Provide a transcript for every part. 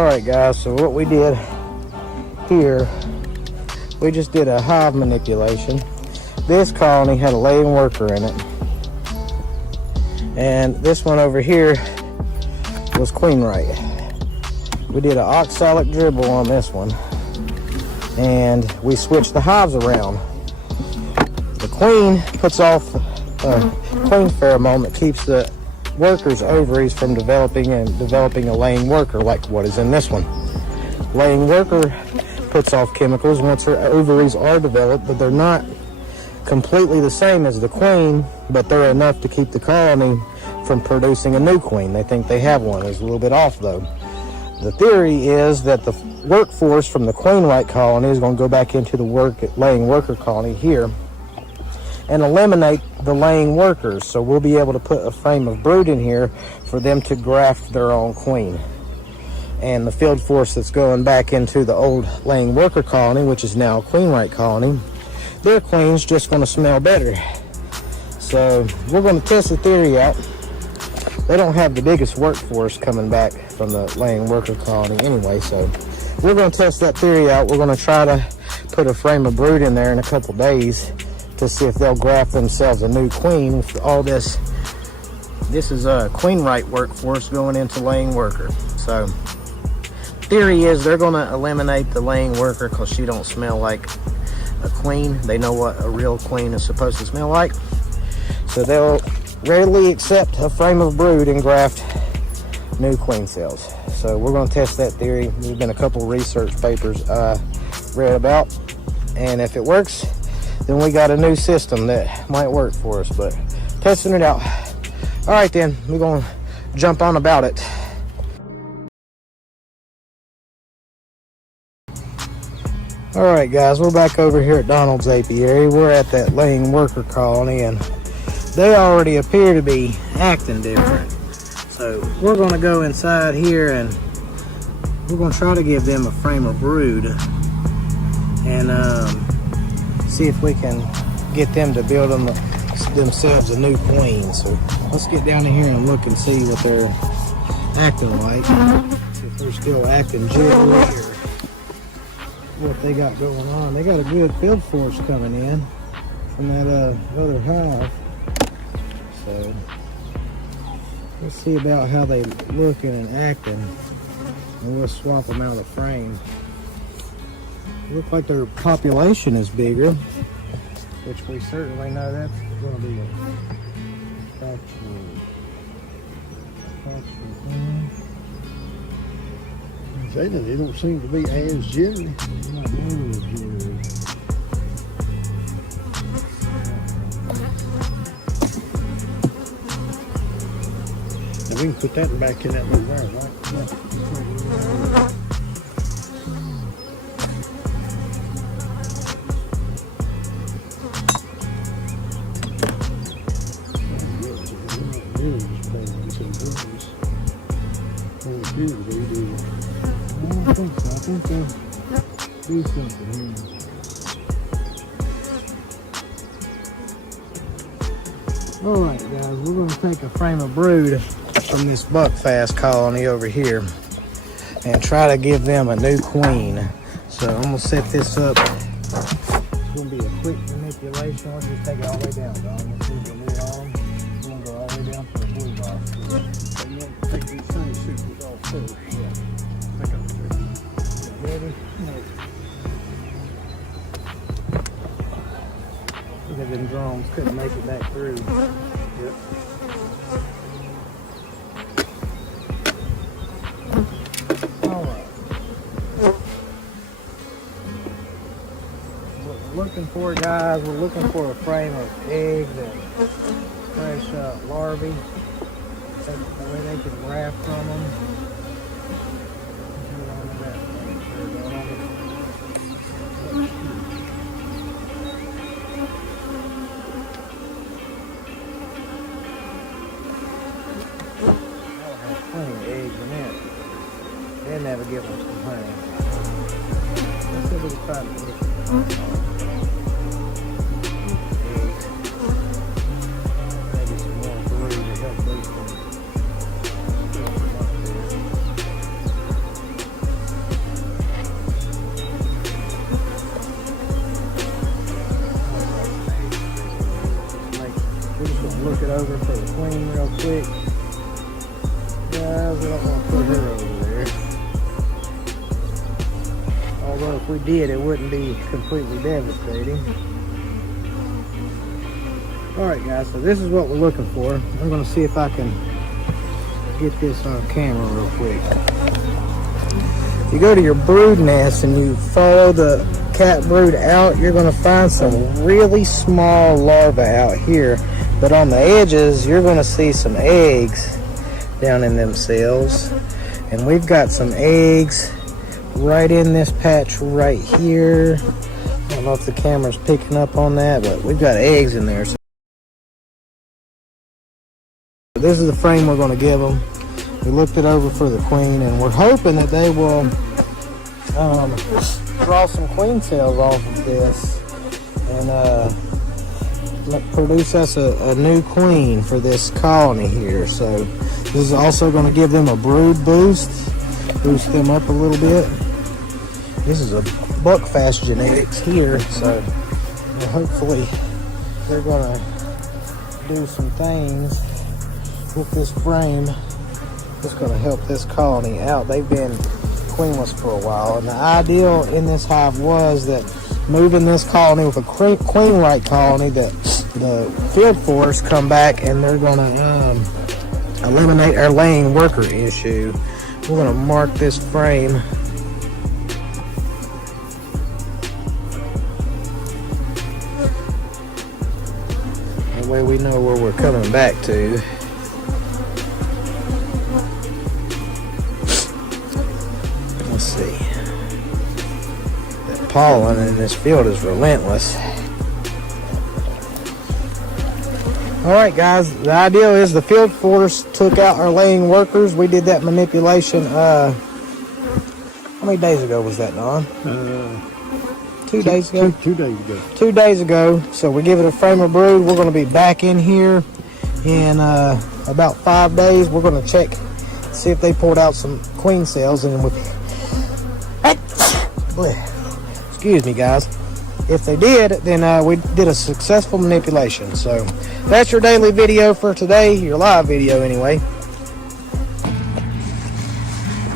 Alright guys, so what we did here, we just did a hive manipulation. This colony had a laying worker in it, and this one over here was queen right. We did an oxalic dribble on this one, and we switched the hives around. The queen puts off queen pheromone that keeps the worker's ovaries from developing a laying worker like what is in this one. Laying worker puts off chemicals once her ovaries are developed, but they're not completely the same as the queen, but they're enough to keep the colony from producing a new queen. They think they have one. It's a little bit off though. The theory is that the workforce from the queen right colony is going to go back into the laying worker colony here and eliminate the laying workers. So we'll be able to put a frame of brood in here for them to graft their own queen. And the field force that's going back into the old laying worker colony, which is now a queen right colony, their queen's just going to smell better. So we're going to test the theory out. They don't have the biggest workforce coming back from the laying worker colony anyway, so we're going to test that theory out. We're going to try to put a frame of brood in there in a couple days to see if they'll graft themselves a new queen with all this. This is a queen right workforce going into laying worker. So theory is they're going to eliminate the laying worker because she don't smell like a queen. They know what a real queen is supposed to smell like, so they'll readily accept a frame of brood and graft new queen cells. So we're going to test that theory. There's been a couple research papers I read about, and if it works, then we got a new system that might work for us. But testing it out. All right, then we're going to jump on about it. All right, guys, we're back over here at Donald's apiary. We're at that laying worker colony, and they already appear to be acting different. So we're going to go inside here and we're going to try to give them a frame of brood and see if we can get them to build themselves a new queen. So let's get down in here and look and see what they're acting like. See if they're still acting jittery or what they got going on. They got a good field force coming in from that other hive. So let's see about how they looking and acting, and we'll swap them out of the frame. Look like their population is bigger, which we certainly know that's going to be a factual thing. They don't seem to be as jittery. Not nearly as jittery. We can put that back in that little there, right? Yeah. I think they'll do something here. Alright guys, we're going to take a frame of brood from this Buckfast colony over here and try to give them a new queen. So I'm going to set this up. It's going to be a quick manipulation. We'll just take it all the way down, Don. Let's move the lid on. We're going to go all the way down to the blue box. So you want to take these sunny suits off first. Yeah. Take them through. Ready? Look at them drones, couldn't make it back through. Yep. Alright. What we're looking for, guys, we're looking for a frame of eggs and fresh larvae. So that way they can graft from them. Plenty of eggs in it. They never give them some honey. Let's see if we can try to get eggs. Maybe some more brood to help boost them. over for the queen real quick. Guys, we don't want to put her over there. Although if we did, it wouldn't be completely devastating. Alright guys, so this is what we're looking for. I'm going to see if I can get this on camera real quick. If you go to your brood nest and you follow the cat brood out, you're going to find some really small larvae out here. But on the edges, you're going to see some eggs down in them cells. And we've got some eggs right in this patch right here. I don't know if the camera's picking up on that, but we've got eggs in there. So this is the frame we're going to give them. We looked it over for the queen, and we're hoping that they will draw some queen cells off of this and produce us a new queen for this colony here. So this is also going to give them a brood boost them up a little bit. This is a Buckfast genetics here, so hopefully they're going to do some things with this frame. It's going to help this colony out. They've been queenless for a while, and the ideal in this hive was that moving this colony with a queen right colony, that the field force come back and they're going to eliminate our laying worker issue. We're going to mark this frame. That way we know where we're coming back to. Let's see. That pollen in this field is relentless. Alright guys, the ideal is the field force took out our laying workers. We did that manipulation, how many days ago was that, Don? 2 days ago? 2 days ago. 2 days ago. So we give it a frame of brood. We're going to be back in here in about 5 days. We're going to check, see if they pulled out some queen cells, and then excuse me guys. If they did, then we did a successful manipulation. So that's your daily video for today, your live video anyway.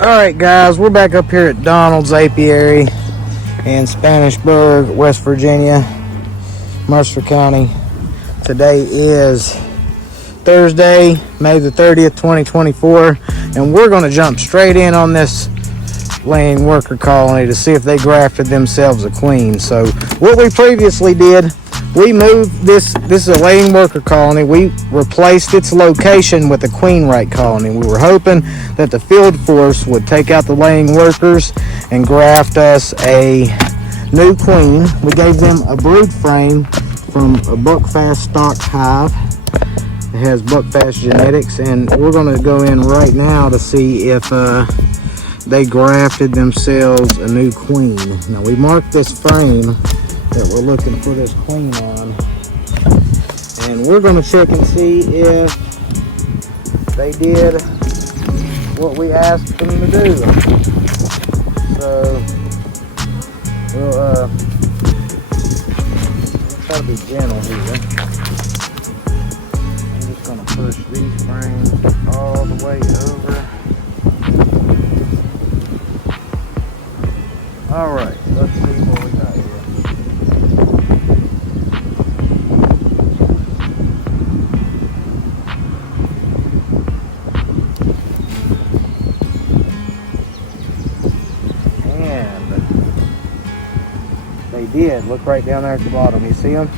Alright guys, we're back up here at Donald's Apiary in Spanisburg, West Virginia, Mercer County. Today is Thursday, May the 30th, 2024, and we're going to jump straight in on this laying worker colony to see if they grafted themselves a queen. So what we previously did, we moved this is a laying worker colony. We replaced its location with a queen right colony. We were hoping that the field force would take out the laying workers and graft us a new queen. We gave them a brood frame from a Buckfast stock hive. It has Buckfast genetics, and we're going to go in right now to see if they grafted themselves a new queen. Now we marked this frame that we're looking for this queen on, and we're going to check and see if they did what we asked them to do. So we'll try to be gentle here. I'm just going to push these frames all the way over. Alright, let's see what we got here. And they did. Look right down there at the bottom. You see them?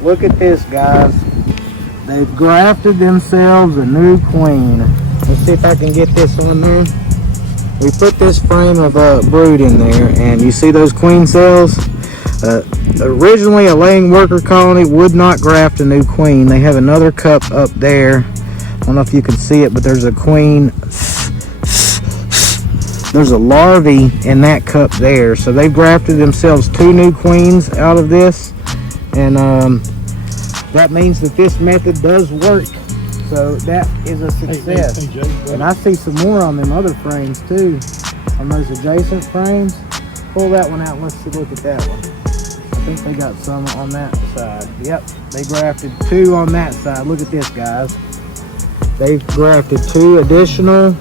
Look at this, guys. They've grafted themselves a new queen. Let's see if I can get this on there. We put this frame of brood in there, and you see those queen cells? Originally, a laying worker colony would not graft a new queen. They have another cup up there. I don't know if you can see it, but there's a queen. There's a larvae in that cup there. So they've grafted themselves 2 new queens out of this, and that means that this method does work. So that is a success. And I see some more on them other frames too, on those adjacent frames. Pull that one out and let's look at that one. think they got some on that side. Yep, they grafted 2 on that side. Look at this, guys. They've grafted 2 additional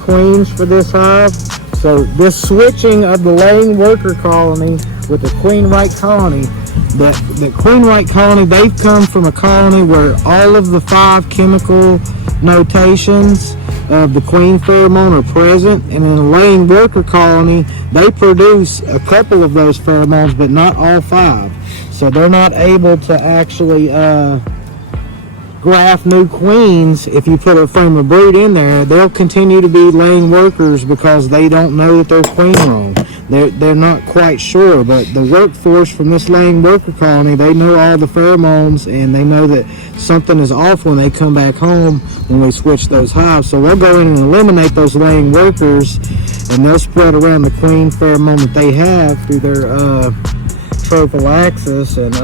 queens for this hive. So this switching of the laying worker colony with the queen right colony, the queen right colony, they've come from a colony where all of the 5 chemical notations of the queen pheromone are present, and in the laying worker colony, they produce a couple of those pheromones, but not all 5. So they're not able to actually graft new queens. If you put a frame of brood in there, they'll continue to be laying workers because they don't know that they're queen wrong. They're not quite sure, but the workforce from this laying worker colony, they know all the pheromones, and they know that something is off when they come back home when we switch those hives. So they'll go in and eliminate those laying workers, and they'll spread around the queen pheromone that they have through their trophallaxis and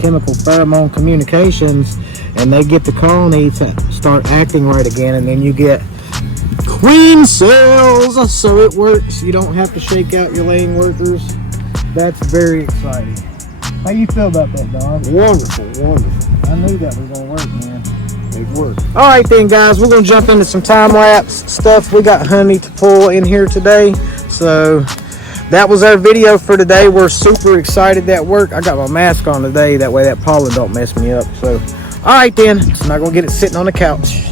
chemical pheromone communications, and they get the colony to start acting right again, and then you get queen cells. So it works. You don't have to shake out your laying workers. That's very exciting. How you feel about that, Don? Wonderful, wonderful. I knew that was gonna work, man. It worked. All right then, guys, we're gonna jump into some time-lapse stuff. We got honey to pull in here today, so that was our video for today. We're super excited that worked. I got my mask on today, that way that pollen don't mess me up. So all right then, so I'm not gonna get it sitting on the couch.